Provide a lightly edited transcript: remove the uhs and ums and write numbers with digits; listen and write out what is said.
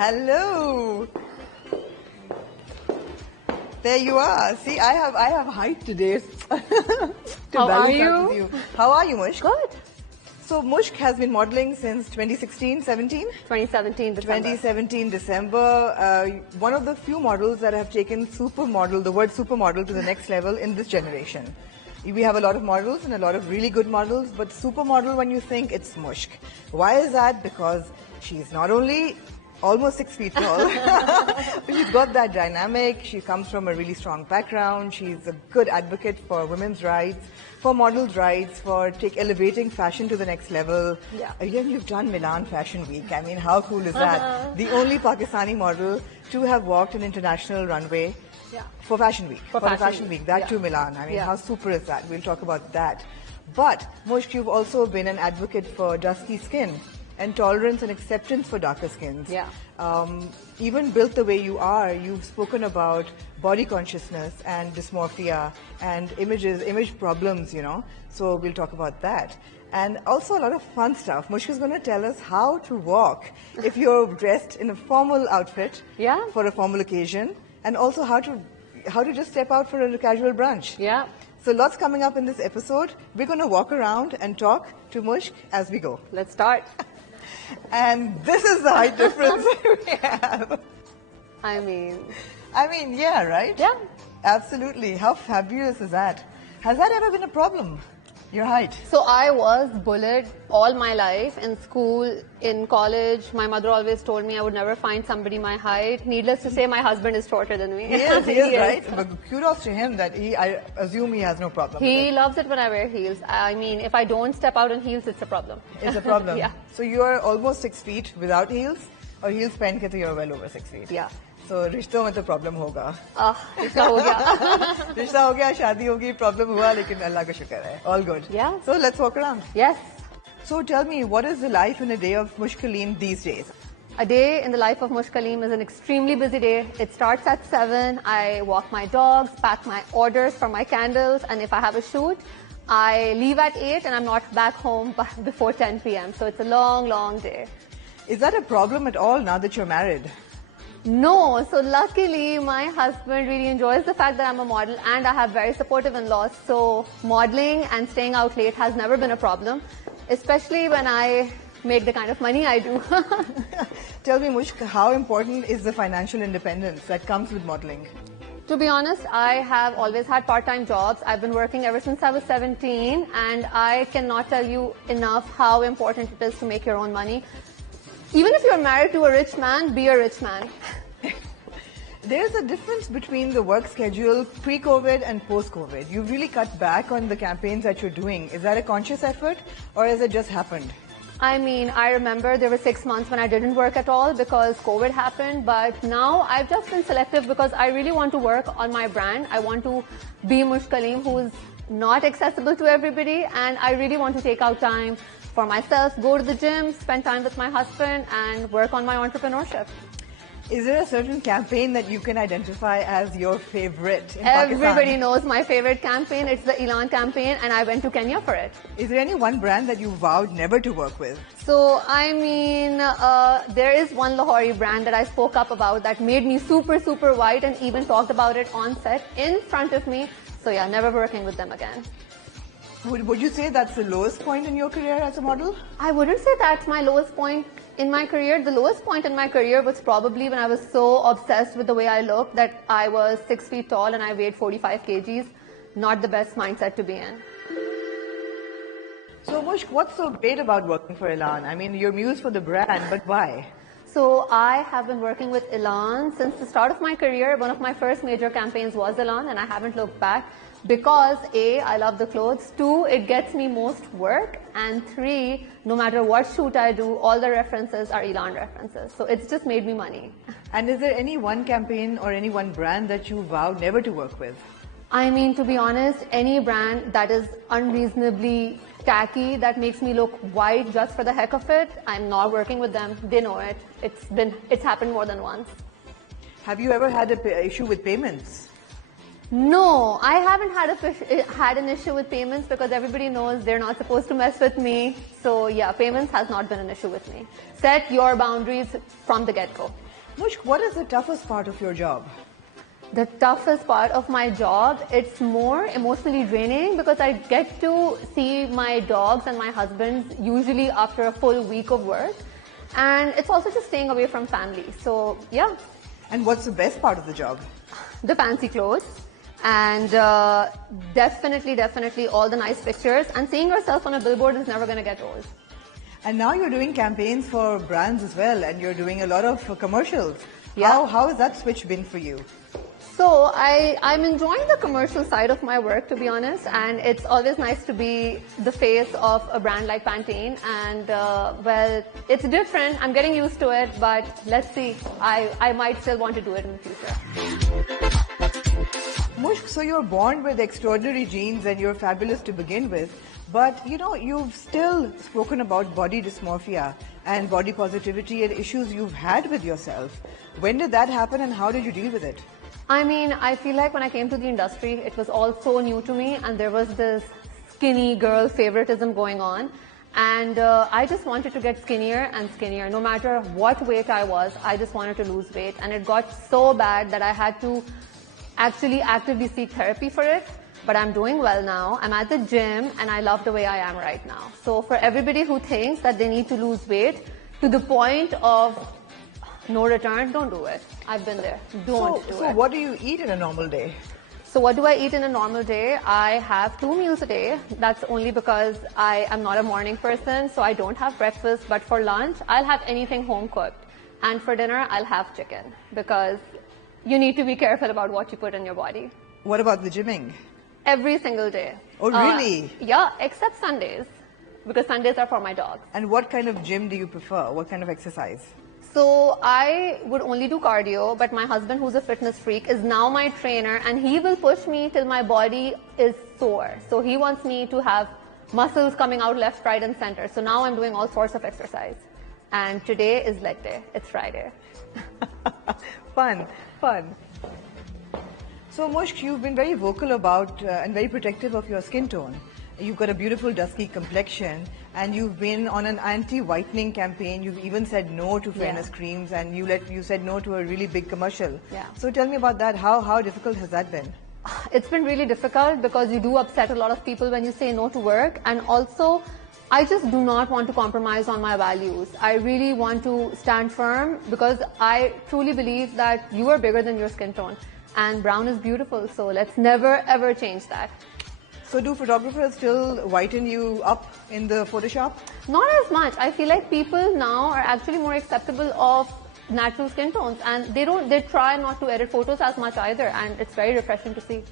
Hello. There you are. See, I have height today. How are you? How are you, Mushk? Good. So Mushk has been modeling since 2016, 17? 2017 December. 2017 December. One of the few models that have taken supermodel, the word supermodel, to the next level in this generation. We have a lot of models and a lot of really good models, but supermodel, when you think, it's Mushk. Why is that? Because she's not only almost 6 feet tall, but she's got that dynamic. She comes from a really strong background. She's a good advocate for women's rights, for models' rights, for elevating fashion to the next level. Yeah. Again, you've done Milan Fashion Week. I mean, how cool is that? The only Pakistani model to have walked an international runway. Yeah. For Fashion Week. For Fashion Week. Week. That Yeah. to Milan. I mean, Yeah. how super is that? We'll talk about that. But, Mushk, you've also been an advocate for dusky skin and tolerance and acceptance for darker skins. Yeah. Even built the way you are, you've spoken about body consciousness and dysmorphia and image problems, you know. So we'll talk about that. And also a lot of fun stuff. Mushk is going to tell us how to walk if you're dressed in a formal outfit for a formal occasion, and also how to just step out for a casual brunch. Yeah. So lots coming up in this episode. We're going to walk around and talk to Mushk as we go. Let's start. And this is the height difference we have. I mean, yeah, right? Yeah. Absolutely. How fabulous is that? Has that ever been a problem, your height? So I was bullied all my life in school, in college. My mother always told me I would never find somebody my height. Needless to say, my husband is shorter than me. He is, right? But kudos to him that I assume he has no problem. He loves it when I wear heels. I mean, if I don't step out in heels, it's a problem. It's a problem. Yeah. So you are almost 6 feet without heels, or heels पहन के तो you're well over 6 feet. Yeah. So रिश्तों में तो problem होगा. रिश्ता हो गया. रिश्ता हो गया, शादी होगी, problem हुआ, लेकिन अल्लाह का शुक्र है. All good. Yeah. So let's walk around. Yes. So tell me, what is the life in a day of Mushk Kaleem these days? A day in the life of Mushk Kaleem is an extremely busy day. It starts at 7. I walk my dogs, pack my orders for my candles, and if I have a shoot, I leave at 8 and I'm not back home before 10 p.m. So it's a long, long day. Is that a problem at all now that you're married? No. So luckily, my husband really enjoys the fact that I'm a model and I have very supportive in-laws. So modeling and staying out late has never been a problem, especially when I make the kind of money I do. Tell me, Mushk, how important is the financial independence that comes with modeling? To be honest, I have always had part-time jobs. I've been working ever since I was 17, and I cannot tell you enough how important it is to make your own money. Even if you're married to a rich man, be a rich man. There's a difference between the work schedule pre-COVID and post-COVID. You've really cut back on the campaigns that you're doing. Is that a conscious effort, or has it just happened? I mean, I remember there were 6 months when I didn't work at all because COVID happened, but now I've just been selective because I really want to work on my brand. I want to be Mushk Kaleem, who's not accessible to everybody, and I really want to take out time for myself, go to the gym, spend time with my husband, and work on my entrepreneurship. Is there a certain campaign that you can identify as your favorite in Everybody Pakistan? knows my favorite campaign. It's the Elan campaign, and I went to Kenya for it. Is there any one brand that you vowed never to work with? So, I mean, there is one Lahori brand that I spoke up about that made me super, super white and even talked about it on set in front of me. So yeah, never working with them again. Would you say that's the lowest point in your career as a model? I wouldn't say that's my lowest point in my career. The lowest point in my career was probably when I was so obsessed with the way I looked that I was 6 feet tall and I weighed 45 kgs. Not the best mindset to be in. So Mushk, what's so great about working for Elan? I mean, you're muse for the brand, but why? So I have been working with Elan since the start of my career. One of my first major campaigns was Elan, and I haven't looked back. Because A, I love the clothes, 2, it gets me most work, and 3, no matter what shoot I do, all the references are Elan references. So it's just made me money. And is there any one campaign or any one brand that you vow never to work with? I mean, to be honest, any brand that is unreasonably tacky, that makes me look white just for the heck of it, I'm not working with them. They know it. It's happened more than once. Have you ever had an issue with payments? No, I haven't had an issue with payments because everybody knows they're not supposed to mess with me. So yeah, payments has not been an issue with me. Set your boundaries from the get-go. Mushk, what is the toughest part of your job? The toughest part of my job, it's more emotionally draining because I get to see my dogs and my husband usually after a full week of work. And it's also just staying away from family. So, yeah. And what's the best part of the job? The fancy clothes. And definitely all the nice pictures. And seeing yourself on a billboard is never going to get old. And now you're doing campaigns for brands as well, and you're doing a lot of commercials. Yeah. How has that switch been for you? So I'm enjoying the commercial side of my work, to be honest, and it's always nice to be the face of a brand like Pantene. And well, it's different. I'm getting used to it, but let's see. I might still want to do it in the future. Mushk, so you're born with extraordinary genes and you're fabulous to begin with, but you know, you've still spoken about body dysmorphia and body positivity and issues you've had with yourself. When did that happen and how did you deal with it? I mean, I feel like when I came to the industry, it was all so new to me, and there was this skinny girl favoritism going on. And I just wanted to get skinnier and skinnier. No matter what weight I was, I just wanted to lose weight. And it got so bad that I had to actually actively seek therapy for it. But I'm doing well now. I'm at the gym, and I love the way I am right now. So for everybody who thinks that they need to lose weight to the point of no return, don't do it. I've been there. Don't do it. So what do you eat in a normal day? So what do I eat in a normal day? I have 2 meals a day. That's only because I am not a morning person, so I don't have breakfast. But for lunch, I'll have anything home cooked. And for dinner, I'll have chicken, because you need to be careful about what you put in your body. What about the gymming? Every single day. Oh, really? Yeah, except Sundays, because Sundays are for my dogs. And what kind of gym do you prefer? What kind of exercise? So I would only do cardio, but my husband, who's a fitness freak, is now my trainer, and he will push me till my body is sore. So he wants me to have muscles coming out left, right, and center. So now I'm doing all sorts of exercise. And today is leg day. It's Friday. Fun. So Mushk, you've been very vocal about and very protective of your skin tone. You've got a beautiful dusky complexion, and you've been on an anti-whitening campaign. You've even said no to fairness creams, and you said no to a really big commercial. Yeah. So tell me about that. How difficult has that been? It's been really difficult because you do upset a lot of people when you say no to work, and also I just do not want to compromise on my values. I really want to stand firm because I truly believe that you are bigger than your skin tone, and brown is beautiful, so let's never ever change that. So do photographers still whiten you up in the Photoshop? Not as much. I feel like people now are actually more acceptable of natural skin tones, and they try not to edit photos as much either, and it's very refreshing to see.